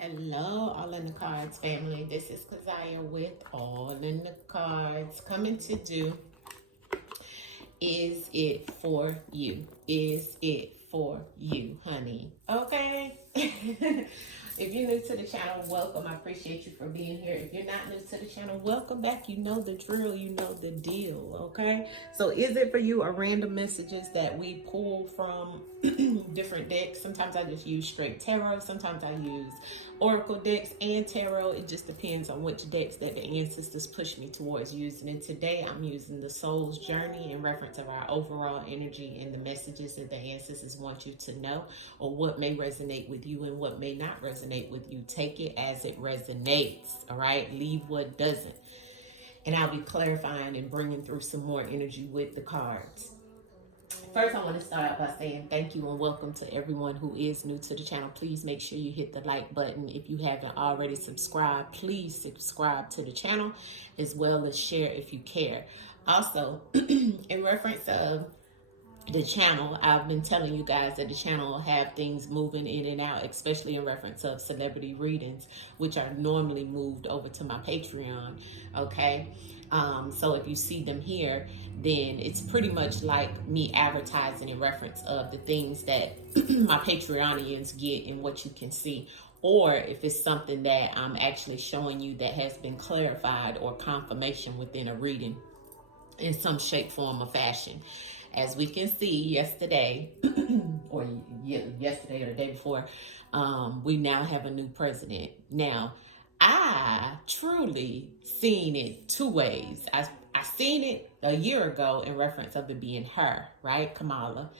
Hello, All in the Cards family. This is Kazaya with All in the Cards, coming to do Is It For You? Is it for you, honey? Okay. If you're new to the channel, welcome. I appreciate you for being here. If you're not new to the channel, welcome back. You know the drill, you know the deal, okay? So is it for you are random messages that we pull from different decks. Sometimes I just use straight tarot. Sometimes I use oracle decks and tarot. It just depends on which decks that the ancestors push me towards using. And today I'm using the soul's journey in reference of our overall energy and the messages that the ancestors want you to know, or what may resonate with you and what may not resonate with you. Take it as it resonates, all right? Leave what doesn't. And I'll be clarifying and bringing through some more energy with the cards. First, I want to start out by saying thank you and welcome to everyone who is new to the channel. Please make sure you hit the like button. If you haven't already subscribed, please subscribe to the channel, as well as share if you care. Also, in reference of the channel, I've been telling you guys that the channel will have things moving in and out, especially in reference of celebrity readings, which are normally moved over to my Patreon, okay? So if you see them here, then it's pretty much like me advertising in reference of the things that my Patreonians get and what you can see. Or if it's something that I'm actually showing you that has been clarified or confirmation within a reading in some shape, form, or fashion. As we can see yesterday, or yesterday or the day before, we now have a new president. Now, I truly seen it two ways. I seen it a year ago in reference of it being her, right, Kamala.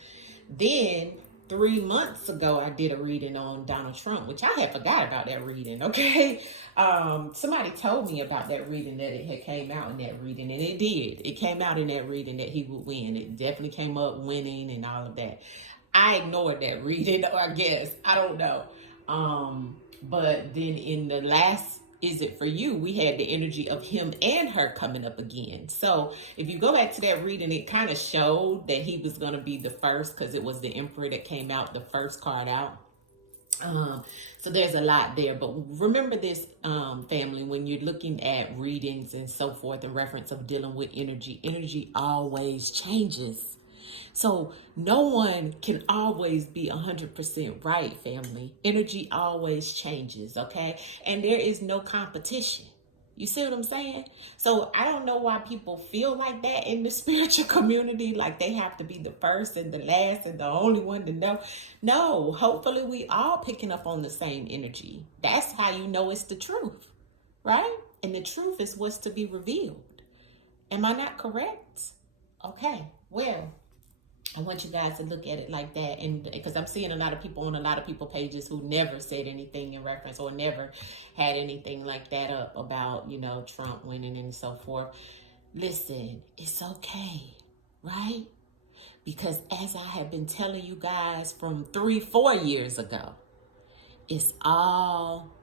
Then 3 months ago, I did a reading on Donald Trump, which I had forgot about that reading, okay? Somebody told me about that reading, that it had came out in that reading, and it did. It came out in that reading that he would win. It definitely came up winning and all of that. I ignored that reading, or I guess. I don't know. But then in the last Is It For You, we had the energy of him and her coming up again. So if you go back to that reading, it kind of showed that he was going to be the first, because it was the Emperor that came out, the first card out. So there's a lot there. But remember this, family, when you're looking at readings and so forth in reference of dealing with energy always changes. So no one can always be 100% right, family. Energy always changes, okay? And there is no competition. You see what I'm saying? So I don't know why people feel like that in the spiritual community, like they have to be the first and the last and the only one to know. No, hopefully we all picking up on the same energy. That's how you know it's the truth, right? And the truth is what's to be revealed. Am I not correct? Okay, well, I want you guys to look at it like that, and because I'm seeing a lot of people on a lot of people pages who never said anything in reference or never had anything like that up about, Trump winning and so forth. Listen, it's okay, right? Because as I have been telling you guys from 3-4 years ago, it's all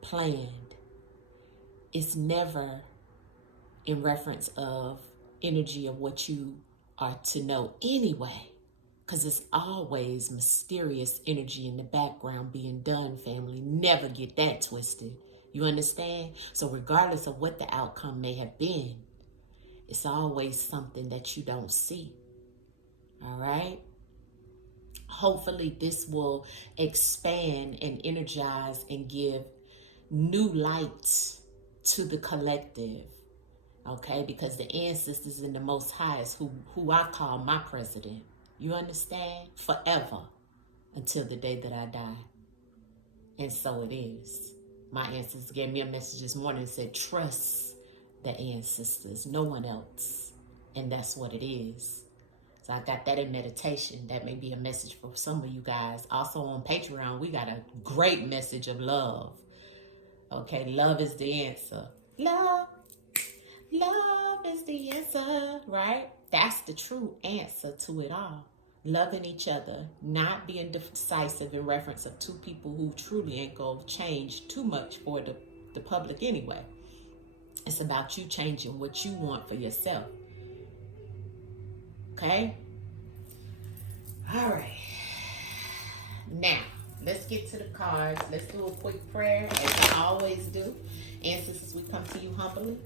planned. It's never in reference of energy of what you are to know anyway, because it's always mysterious energy in the background being done, family. Never get that twisted. You understand? So regardless of what the outcome may have been, it's always something that you don't see. All right? Hopefully this will expand and energize and give new light to the collective. Okay, because the ancestors and the Most High is who I call my president. You understand? Forever, until the day that I die. And so it is. My ancestors gave me a message this morning and said, trust the ancestors, no one else. And that's what it is. So I got that in meditation. That may be a message for some of you guys. Also on Patreon, we got a great message of love. Okay, love is the answer. Love is the answer, right? That's the true answer to it all. Loving each other, not being decisive in reference of two people who truly ain't going to change too much for the public anyway. It's about you changing what you want for yourself. Okay? All right. Now, let's get to the cards. Let's do a quick prayer, as I always do. Ancestors, we come to you humbly.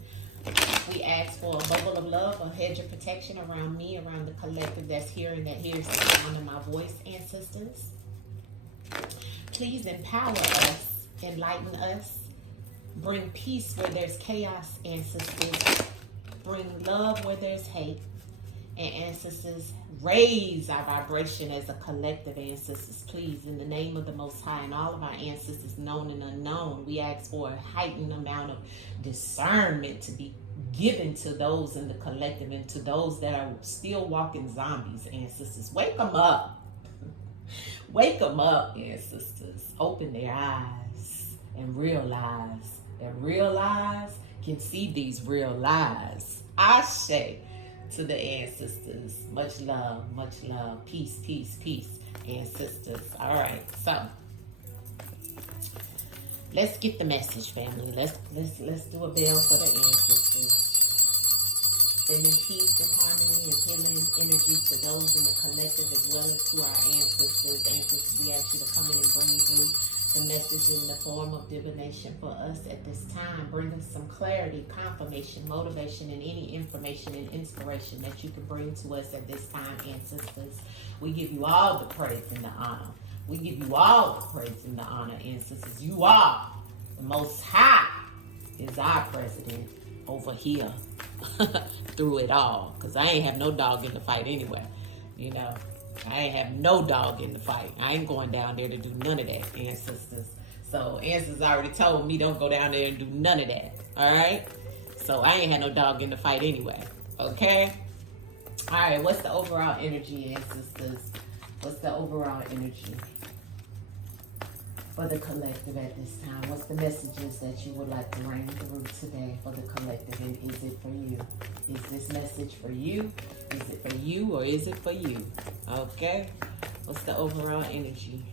We ask for a bubble of love, a hedge of protection around me, around the collective that's here and that hears the sound of my voice, ancestors. Please empower us, enlighten us, bring peace where there's chaos, ancestors. Bring love where there's hate. And ancestors, raise our vibration as a collective, ancestors, please, in the name of the Most High and all of our ancestors, known and unknown. We ask for a heightened amount of discernment to be given to those in the collective and to those that are still walking zombies, ancestors. Wake them up. Wake them up, ancestors. Open their eyes and realize that real lies can see these real lies. Ashe to the ancestors. Much love, peace, peace, peace, ancestors. All right, so let's get the message, family. Let's do a bell for the ancestors. Sending peace and harmony and healing energy to those in the collective as well as to our ancestors. Ancestors, we ask you to come in and bring through the message in the form of divination for us at this time. Bring us some clarity, confirmation, motivation, and any information and inspiration that you can bring to us at this time, ancestors. We give you all the praise and the honor. We give you all the praise and the honor, ancestors. You are the Most High is our president over here through it all. Because I ain't have no dog in the fight anyway, you know. I ain't have no dog in the fight. I ain't going down there to do none of that, ancestors. So ancestors already told me don't go down there and do none of that. All right? So I ain't had no dog in the fight anyway. Okay? All right, what's the overall energy, ancestors? What's the overall energy for the collective at this time? What's the messages that you would like to ring through today for the collective? And is it for you? Is this message for you? Is it for you or is it for you? Okay. What's the overall energy?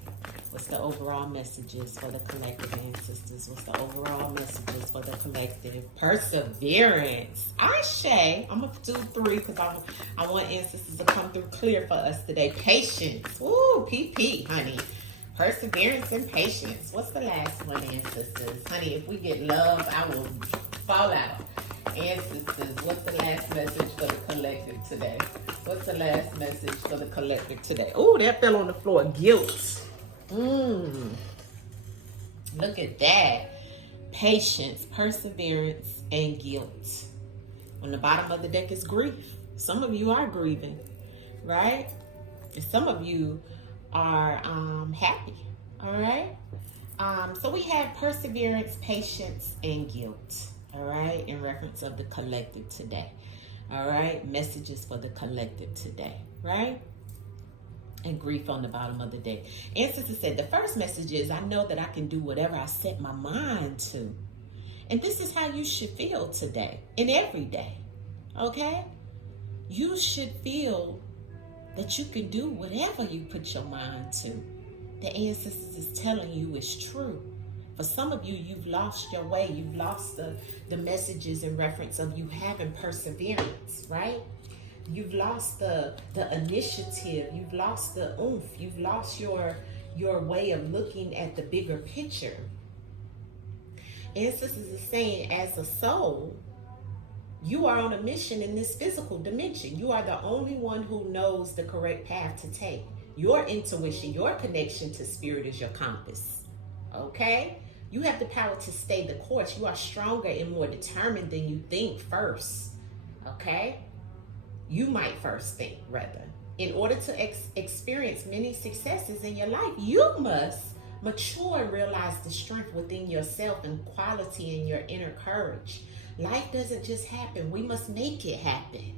What's the overall messages for the collective, ancestors? What's the overall messages for the collective? Perseverance. Ashe. I'm going to do 3 because I want ancestors to come through clear for us today. Patience. Ooh, PP, honey. Perseverance and patience. What's the last one, ancestors? Honey, if we get love, I will fall out. Ancestors, what's the last message for the collective today? What's the last message for the collective today? Oh, that fell on the floor. Guilt. Look at that. Patience, perseverance, and guilt. On the bottom of the deck is grief. Some of you are grieving, right? And some of you are happy. All right. So we have perseverance, patience, and guilt. All right, in reference of the collective today. All right, messages for the collective today, right? And grief on the bottom of the deck. Ancestors said the first message is, I know that I can do whatever I set my mind to. And this is how you should feel today and every day. Okay? You should feel that you can do whatever you put your mind to. The ancestors is telling you is true. For some of you, you've lost your way. You've lost the messages in reference of you having perseverance, right? You've lost the initiative. You've lost the oomph. You've lost your way of looking at the bigger picture. Ancestors is saying, as a soul, you are on a mission in this physical dimension. You are the only one who knows the correct path to take. Your intuition, your connection to spirit is your compass. Okay? You have the power to stay the course. You are stronger and more determined than you think first. Okay? You might first think, rather. In order to experience many successes in your life, you must mature and realize the strength within yourself and quality in your inner courage. Life doesn't just happen. We must make it happen.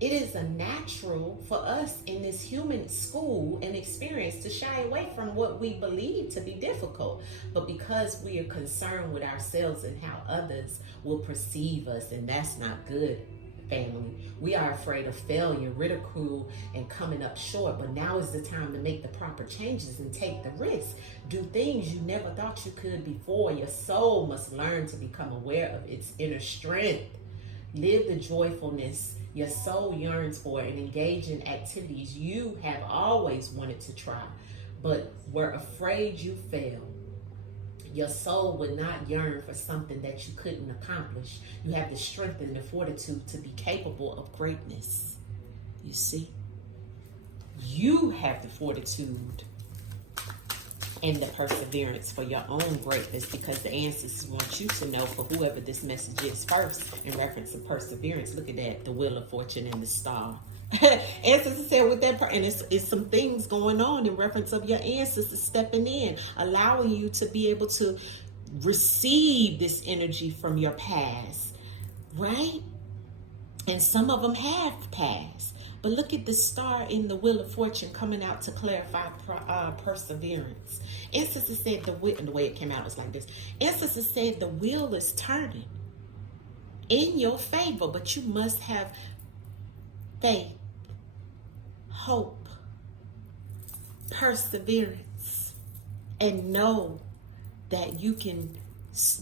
It is a natural for us in this human school and experience to shy away from what we believe to be difficult. But because we are concerned with ourselves and how others will perceive us, and that's not good, family. We are afraid of failure, ridicule, and coming up short. But now is the time to make the proper changes and take the risk. Do things you never thought you could before. Your soul must learn to become aware of its inner strength. Live the joyfulness your soul yearns for and engage in activities you have always wanted to try. but were afraid you failed. Your soul would not yearn for something that you couldn't accomplish. You have the strength and the fortitude to be capable of greatness. You see? You have the fortitude and the perseverance for your own greatness, because the ancestors want you to know, for whoever this message is first, in reference to perseverance. Look at that, the wheel of fortune and the star. Ancestors said with that, and it's some things going on in reference of your ancestors stepping in, allowing you to be able to receive this energy from your past, right? And some of them have passed. But look at the star in the wheel of fortune coming out to clarify perseverance. Ancestors said the way it came out was like this. Ancestors said the wheel is turning in your favor, but you must have faith, hope, perseverance, and know that you can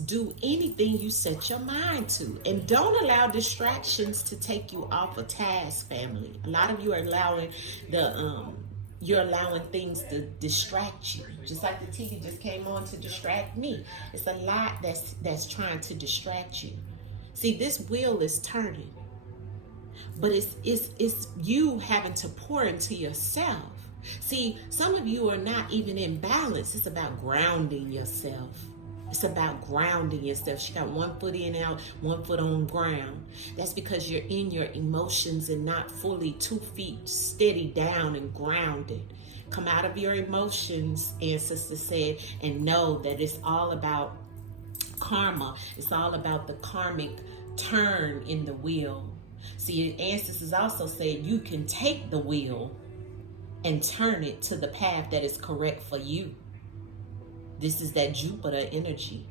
do anything you set your mind to. And don't allow distractions to take you off a task, family. A lot of you are allowing you're allowing things to distract you. Just like the TV just came on to distract me. It's a lot that's trying to distract you. See, this wheel is turning, but it's you having to pour into yourself. See, some of you are not even in balance. It's about grounding yourself. It's about grounding yourself. She got 1 foot in, out, 1 foot on ground. That's because you're in your emotions and not fully 2 feet steady down and grounded. Come out of your emotions, ancestors said, and know that it's all about karma. It's all about the karmic turn in the wheel. See, ancestors also said you can take the wheel and turn it to the path that is correct for you. This is that Jupiter energy.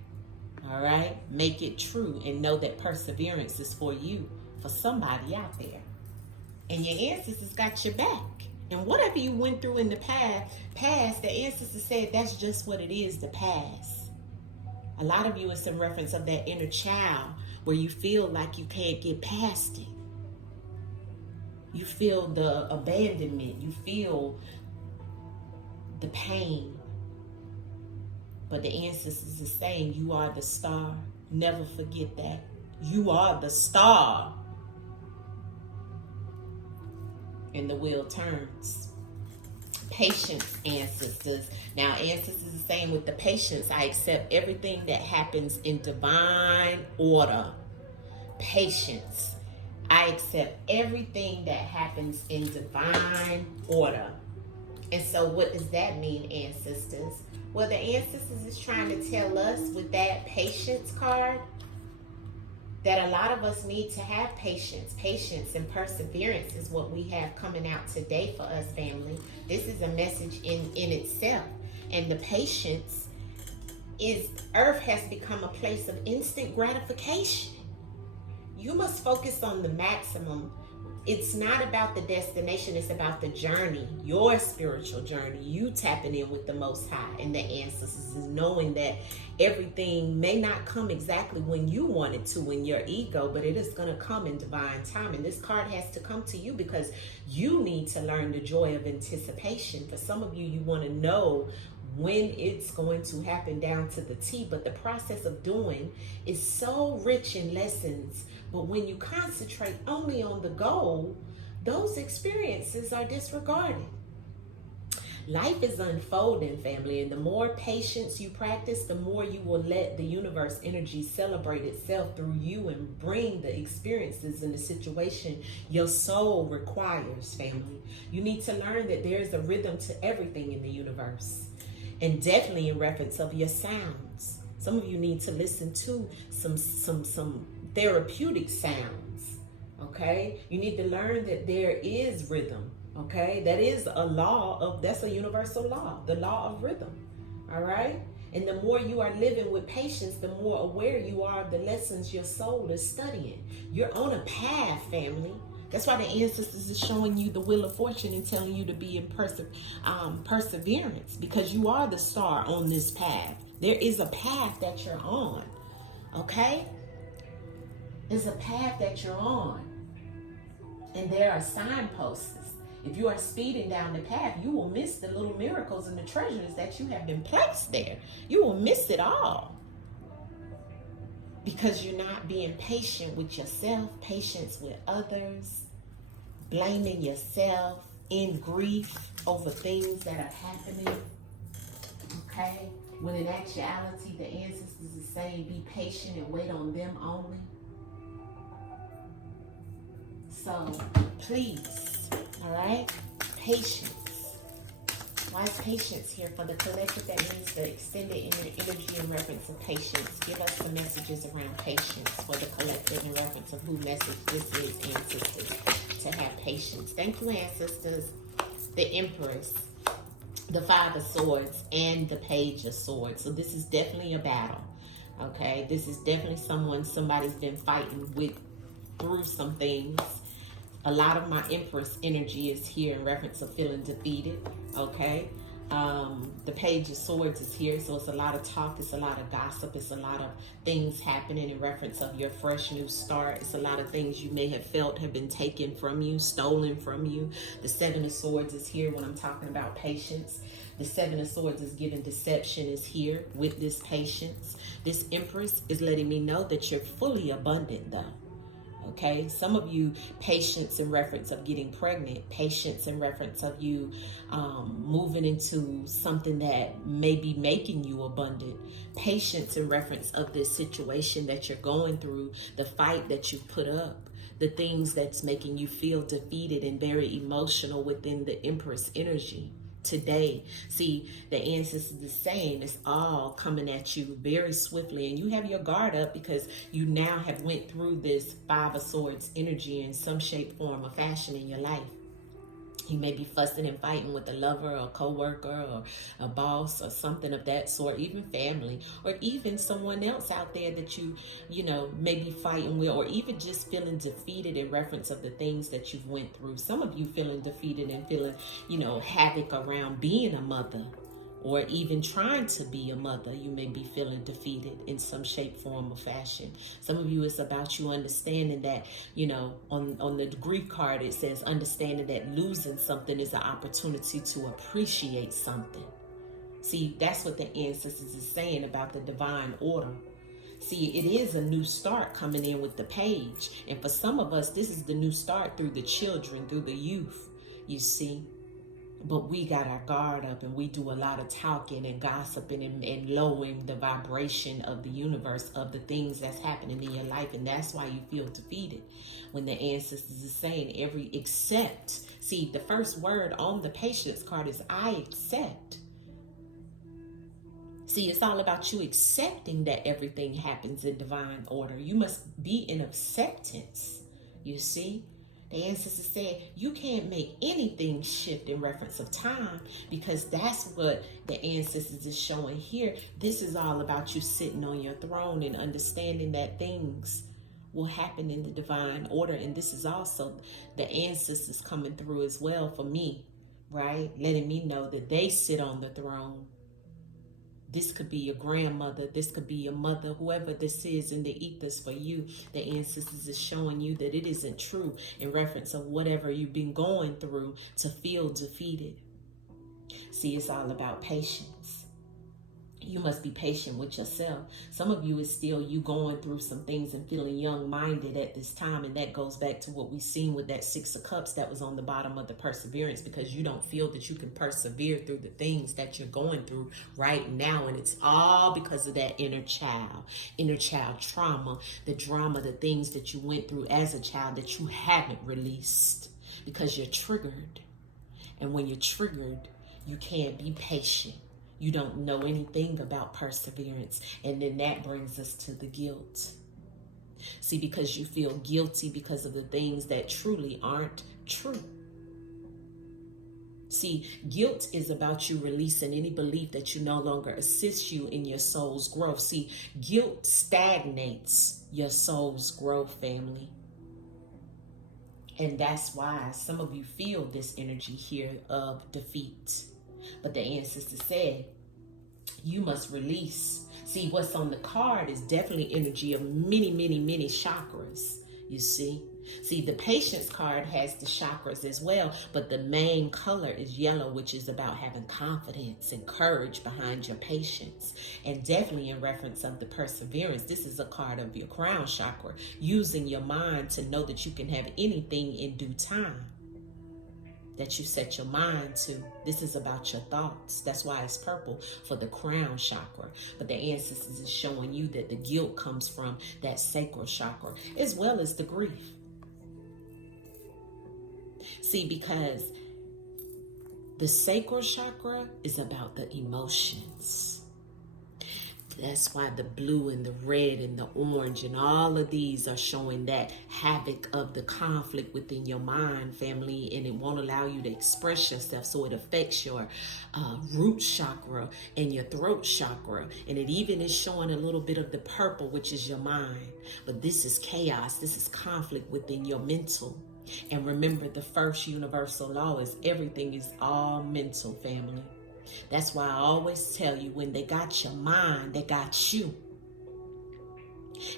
All right? Make it true and know that perseverance is for you, for somebody out there. And your ancestors got your back. And whatever you went through in the past, the ancestors said that's just what it is, the past. A lot of you is in reference of that inner child where you feel like you can't get past it. You feel the abandonment. You feel the pain. But the ancestors are saying you are the star. Never forget that. You are the star. And the wheel turns. Patience, ancestors. Now, ancestors are saying with the patience, I accept everything that happens in divine order. Patience. I accept everything that happens in divine order. And so what does that mean, ancestors? Well, the ancestors is trying to tell us with that patience card that a lot of us need to have patience. Patience and perseverance is what we have coming out today for us, family. This is a message in itself. And the patience is, Earth has become a place of instant gratification. You must focus on the maximum. It's not about the destination, it's about the journey, your spiritual journey, you tapping in with the Most High and the ancestors, is knowing that everything may not come exactly when you want it to in your ego, but it is going to come in divine time. And this card has to come to you because you need to learn the joy of anticipation. For some of you, you want to know when it's going to happen down to the T, but the process of doing is so rich in lessons. But when you concentrate only on the goal, those experiences are disregarded. Life is unfolding, family, and the more patience you practice, the more you will let the universe energy celebrate itself through you and bring the experiences and the situation your soul requires, family. You need to learn that there's a rhythm to everything in the universe, and definitely in reference of your sounds. Some of you need to listen to some therapeutic sounds, okay? You need to learn that there is rhythm, okay? That is a law that's a universal law, the law of rhythm, all right? And the more you are living with patience, the more aware you are of the lessons your soul is studying. You're on a path, family. That's why the ancestors is showing you the wheel of fortune and telling you to be in perseverance, because you are the star on this path. There is a path that you're on, okay? There's a path that you're on, and there are signposts. If you are speeding down the path, you will miss the little miracles and the treasures that you have been placed there. You will miss it all because you're not being patient with yourself, patience with others, blaming yourself, in grief over things that are happening. Okay? When in actuality, the ancestors are saying, be patient and wait on them only. So, please, all right? Patience. Why is patience here? For the collective, that means the extended energy in reference of patience. Give us some messages around patience for the collective in reference of who message this is, ancestors, to have patience. Thank you, ancestors. The Empress, the Five of Swords, and the Page of Swords. So this is definitely a battle, okay? This is definitely somebody's been fighting through some things. A lot of my Empress energy is here in reference of feeling defeated, okay? The Page of Swords is here, so it's a lot of talk, it's a lot of gossip, it's a lot of things happening in reference of your fresh new start. It's a lot of things you may have felt have been taken from you, stolen from you. The Seven of Swords is here when I'm talking about patience. The Seven of Swords is giving deception is here with this patience. This Empress is letting me know that you're fully abundant though. Okay, some of you, patience in reference of getting pregnant, patience in reference of you moving into something that may be making you abundant, patience in reference of this situation that you're going through, the fight that you put up, the things that's making you feel defeated and very emotional within the Empress energy. Today, see, the ancestors is saying it's all coming at you very swiftly, and you have your guard up because you now have went through this Five of Swords energy in some shape, form, or fashion in your life. You may be fussing and fighting with a lover or a co-worker or a boss or something of that sort, even family, or even someone else out there that you know, may be fighting with, or even just feeling defeated in reference of the things that you've went through. Some of you feeling defeated and feeling, you know, havoc around being a mother, or even trying to be a mother. You may be feeling defeated in some shape, form, or fashion. Some of you, it's about you understanding that, you know, on the grief card, it says understanding that losing something is an opportunity to appreciate something. See, that's what the ancestors is saying about the divine order. See, it is a new start coming in with the Page. And for some of us, this is the new start through the children, through the youth, you see. But we got our guard up and we do a lot of talking and gossiping and lowering the vibration of the universe, of the things that's happening in your life. And that's why you feel defeated when the ancestors is saying accept. See, the first word on the patience card is I accept. See, it's all about you accepting that everything happens in divine order. You must be in acceptance, you see. The ancestors said you can't make anything shift in reference of time, because that's what the ancestors is showing here. This is all about you sitting on your throne and understanding that things will happen in the divine order. And this is also the ancestors coming through as well for me, right? Letting me know that they sit on the throne. This could be your grandmother. This could be your mother, whoever this is in the ethers for you. The ancestors is showing you that it isn't true in reference of whatever you've been going through to feel defeated. See, it's all about patience. You must be patient with yourself. Some of you is still you going through some things and feeling young-minded at this time. And that goes back to what we've seen with that Six of Cups that was on the bottom of the perseverance, because you don't feel that you can persevere through the things that you're going through right now. And it's all because of that inner child trauma, the drama, the things that you went through as a child that you haven't released because you're triggered. And when you're triggered, you can't be patient. You don't know anything about perseverance. And then that brings us to the guilt. See, because you feel guilty because of the things that truly aren't true. See, guilt is about you releasing any belief that you no longer assists you in your soul's growth. See, guilt stagnates your soul's growth, family. And that's why some of you feel this energy here of defeat. But the ancestors said, you must release. See, what's on the card is definitely energy of many, many, many chakras, you see. See, the patience card has the chakras as well, but the main color is yellow, which is about having confidence and courage behind your patience. And definitely in reference of the perseverance, this is a card of your crown chakra, using your mind to know that you can have anything in due time that you set your mind to. This is about your thoughts. That's why it's purple for the crown chakra. But the ancestors is showing you that the guilt comes from that sacral chakra, as well as the grief. See, because the sacral chakra is about the emotions. That's why the blue and the red and the orange and all of these are showing that havoc of the conflict within your mind, family, and it won't allow you to express yourself, so it affects your root chakra and your throat chakra. And it even is showing a little bit of the purple, which is your mind. But this is chaos. This is conflict within your mental. And remember, the first universal law is everything is all mental, family. That's why I always tell you, when they got your mind, they got you.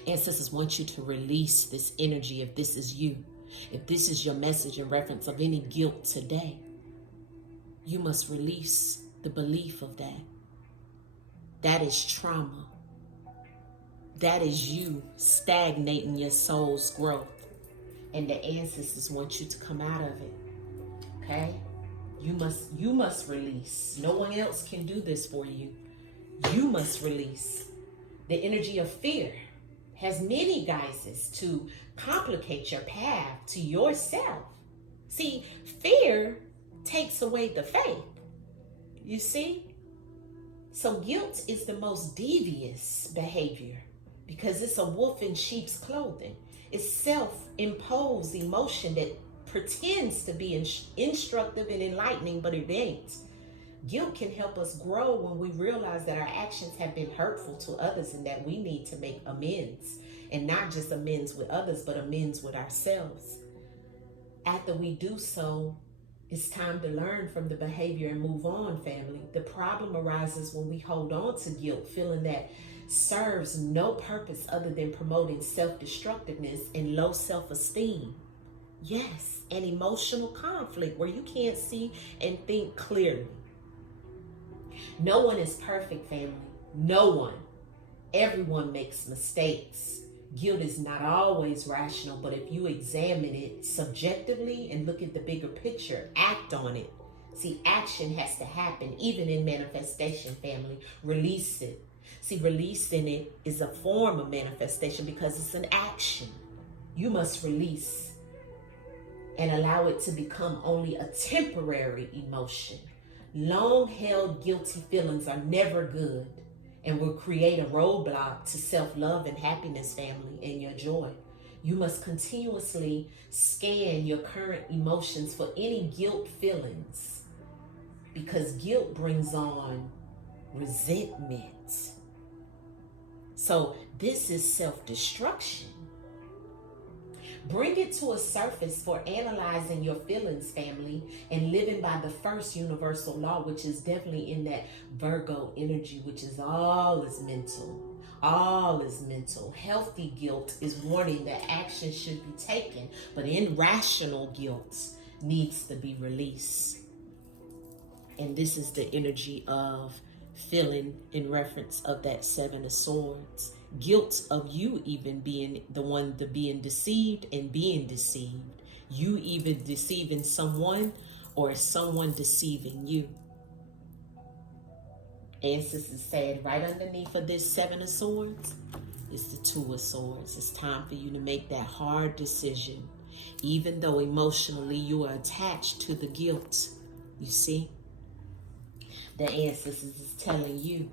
Ancestors want you to release this energy if this is you. If this is your message in reference of any guilt today, you must release the belief of that. That is trauma. That is you stagnating your soul's growth. And the ancestors want you to come out of it. Okay? You must release. No one else can do this for you. You must release. The energy of fear has many guises to complicate your path to yourself. See, fear takes away the faith. You see? So guilt is the most devious behavior because it's a wolf in sheep's clothing. It's self-imposed emotion that pretends to be instructive and enlightening, but it ain't. Guilt can help us grow when we realize that our actions have been hurtful to others and that we need to make amends. And not just amends with others, but amends with ourselves. After we do so, it's time to learn from the behavior and move on, family. The problem arises when we hold on to guilt, feeling that serves no purpose other than promoting self-destructiveness and low self-esteem. Yes, an emotional conflict where you can't see and think clearly. No one is perfect, family. No one. Everyone makes mistakes. Guilt is not always rational, but if you examine it subjectively and look at the bigger picture, act on it. See, action has to happen, even in manifestation, family. Release it. See, releasing it is a form of manifestation because it's an action. You must release and allow it to become only a temporary emotion. Long-held guilty feelings are never good and will create a roadblock to self-love and happiness, family, and your joy. You must continuously scan your current emotions for any guilt feelings because guilt brings on resentment. So this is self-destruction. Bring it to a surface for analyzing your feelings, family, and living by the first universal law, which is definitely in that Virgo energy, which is all is mental. All is mental. Healthy guilt is warning that action should be taken, but irrational guilt needs to be released. And this is the energy of feeling in reference of that Seven of Swords. Guilt of you even being the one to being deceived and being deceived. You even deceiving someone or someone deceiving you. Ancestors said right underneath of this Seven of Swords is the Two of Swords. It's time for you to make that hard decision. Even though emotionally you are attached to the guilt. You see? The ancestors is telling you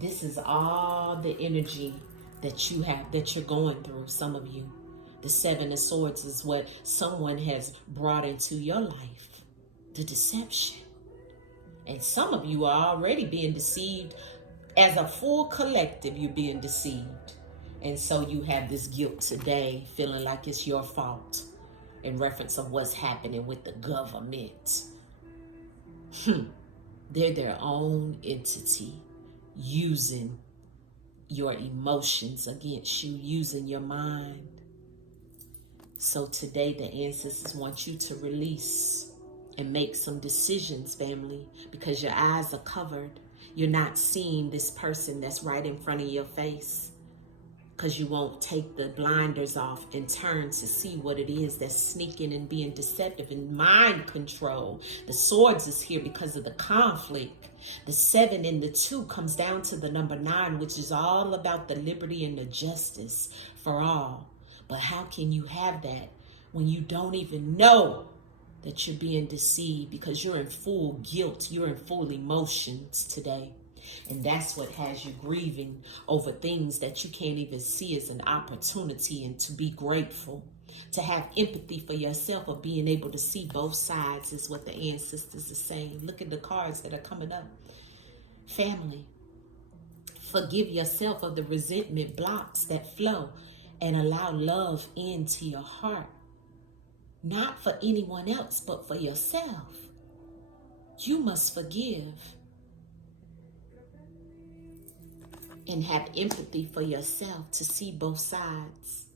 this is all the energy that you have, that you're going through, some of you. The Seven of Swords is what someone has brought into your life. The deception. And some of you are already being deceived. As a full collective, you're being deceived. And so you have this guilt today, feeling like it's your fault in reference of what's happening with the government. They're their own entity, using your emotions against you, using your mind. So today the ancestors want you to release and make some decisions, family, because your eyes are covered. You're not seeing this person that's right in front of your face, because you won't take the blinders off and turn to see what it is that's sneaking and being deceptive and mind control. The swords is here because of the conflict. The 7 and the 2 comes down to the number 9, which is all about the liberty and the justice for all. But how can you have that when you don't even know that you're being deceived, because you're in full guilt, you're in full emotions today? And that's what has you grieving over things that you can't even see as an opportunity, and to be grateful, to have empathy for yourself, of being able to see both sides is what the ancestors are saying. Look at the cards that are coming up. Family, forgive yourself of the resentment blocks that flow and allow love into your heart. Not for anyone else, but for yourself. You must forgive and have empathy for yourself to see both sides,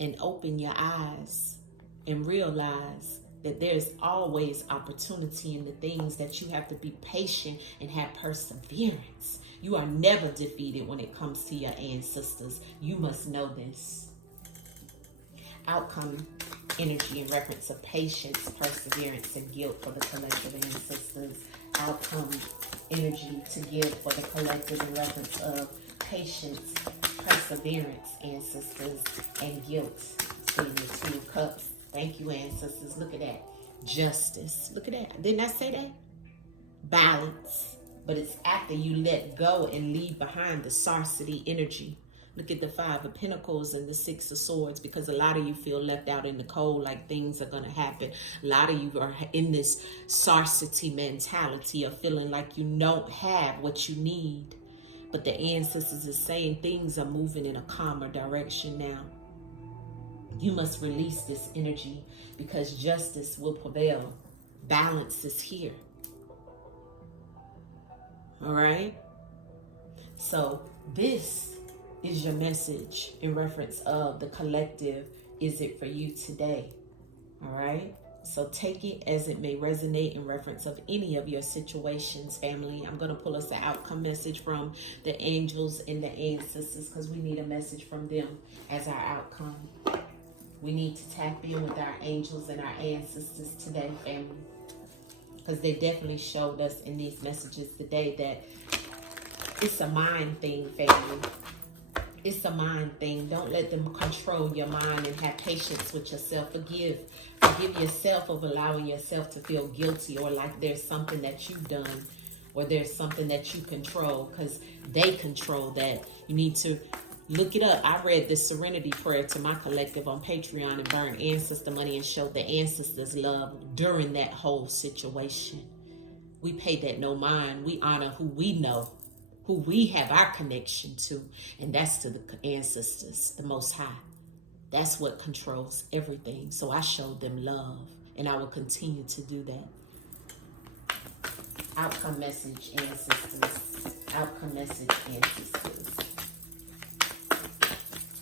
and open your eyes and realize that there's always opportunity in the things, that you have to be patient and have perseverance. You are never defeated when it comes to your ancestors. You must know this. Outcome energy in reference of patience, perseverance, and guilt for the collective ancestors. Outcome energy to give for the collective in reference of patience, perseverance, ancestors, and guilt in the 2 cups. Thank you, ancestors. Look at that. Justice. Look at that. Didn't I say that? Balance. But it's after you let go and leave behind the scarcity energy. Look at the 5 of Pentacles and the 6 of Swords, because a lot of you feel left out in the cold, like things are going to happen. A lot of you are in this scarcity mentality of feeling like you don't have what you need. But the ancestors are saying things are moving in a calmer direction now. You must release this energy, because justice will prevail. Balance is here. All right? So this is your message in reference of the collective. Is it for you today? All right? So take it as it may resonate in reference of any of your situations, family. I'm going to pull us an outcome message from the angels and the ancestors, because we need a message from them as our outcome. We need to tap in with our angels and our ancestors today, family, because they definitely showed us in these messages today that it's a mind thing, family. It's a mind thing. Don't let them control your mind, and have patience with yourself. Forgive yourself of allowing yourself to feel guilty, or like there's something that you've done, or there's something that you control, because they control that. You need to look it up. I read the Serenity Prayer to my collective on Patreon and burned ancestor money and showed the ancestors love during that whole situation. We pay that no mind. We honor who we know, who we have our connection to, and that's to the ancestors, the Most High. That's what controls everything. So I showed them love, and I will continue to do that. Outcome message, ancestors. Outcome message, ancestors.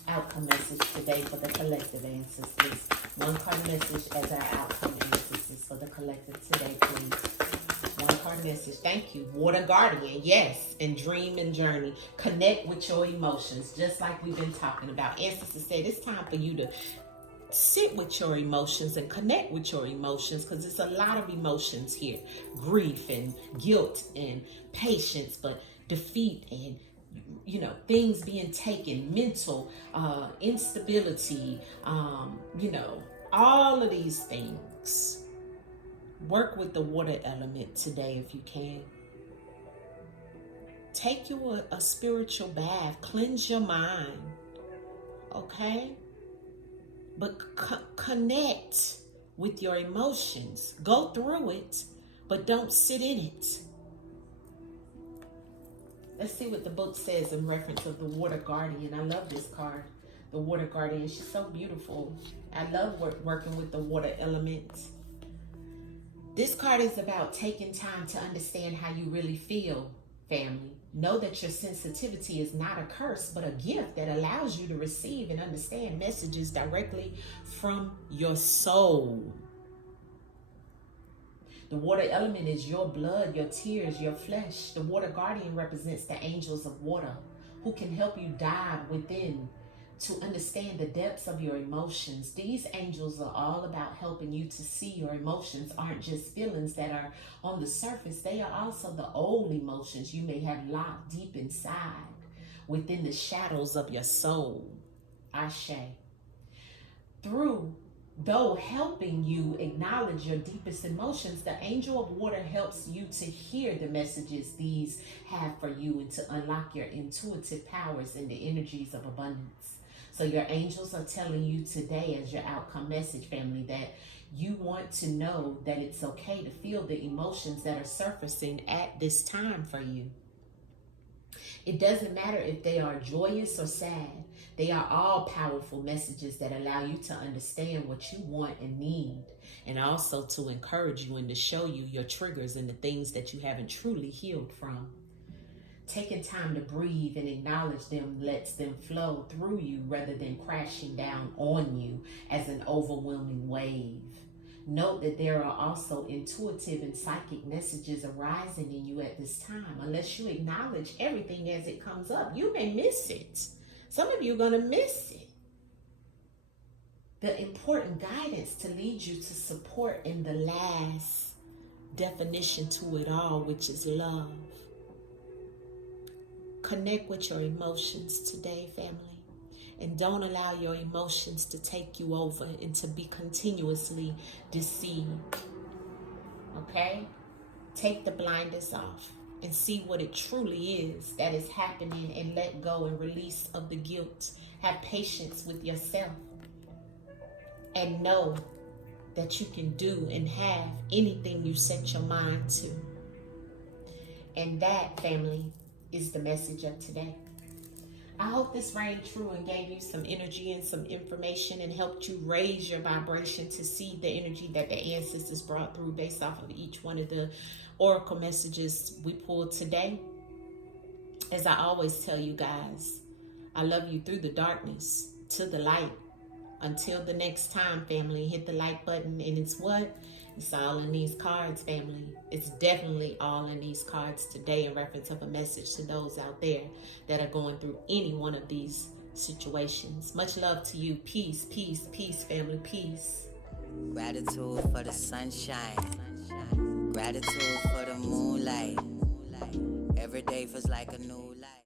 Outcome message today for the collective ancestors. 1 card message as our outcome ancestors for the collective today, please. 1 card message. Thank you. Water Guardian. Yes. And dream and journey. Connect with your emotions, just like we've been talking about. Ancestors said it's time for you to sit with your emotions and connect with your emotions, because it's a lot of emotions here. Grief and guilt and patience, but defeat and things being taken, mental instability, all of these things. Work with the water element today if you can. Take you a spiritual bath. Cleanse your mind. Okay? But connect with your emotions. Go through it, but don't sit in it. Let's see what the book says in reference of the Water Guardian. I love this card. The Water Guardian. She's so beautiful. I love working with the water element. This card is about taking time to understand how you really feel, family. Know that your sensitivity is not a curse, but a gift that allows you to receive and understand messages directly from your soul. The water element is your blood, your tears, your flesh. The water guardian represents the angels of water who can help you dive within to understand the depths of your emotions. These angels are all about helping you to see your emotions aren't just feelings that are on the surface. They are also the old emotions you may have locked deep inside within the shadows of your soul. Ashe. Though helping you acknowledge your deepest emotions, the angel of water helps you to hear the messages these have for you and to unlock your intuitive powers and the energies of abundance. So your angels are telling you today as your outcome message, family, that you want to know that it's okay to feel the emotions that are surfacing at this time for you. It doesn't matter if they are joyous or sad. They are all powerful messages that allow you to understand what you want and need, and also to encourage you and to show you your triggers and the things that you haven't truly healed from. Taking time to breathe and acknowledge them lets them flow through you rather than crashing down on you as an overwhelming wave. Note that there are also intuitive and psychic messages arising in you at this time. Unless you acknowledge everything as it comes up, you may miss it. Some of you are going to miss it. The important guidance to lead you to support in the last definition to it all, which is love. Connect with your emotions today, family. And don't allow your emotions to take you over and to be continuously deceived. Okay? Take the blinders off and see what it truly is that is happening, and let go and release of the guilt. Have patience with yourself. And know that you can do and have anything you set your mind to. And that, family, is the message of today. I hope this rang true and gave you some energy and some information and helped you raise your vibration to see the energy that the ancestors brought through based off of each one of the oracle messages we pulled today. As I always tell you guys, I love you through the darkness to the light. Until the next time, family, hit the like button, and it's what? It's all in these cards, family. It's definitely all in these cards today in reference of a message to those out there that are going through any one of these situations. Much love to you. Peace, peace, peace, family, peace. Gratitude for the sunshine. Gratitude for the moonlight. Every day feels like a new life.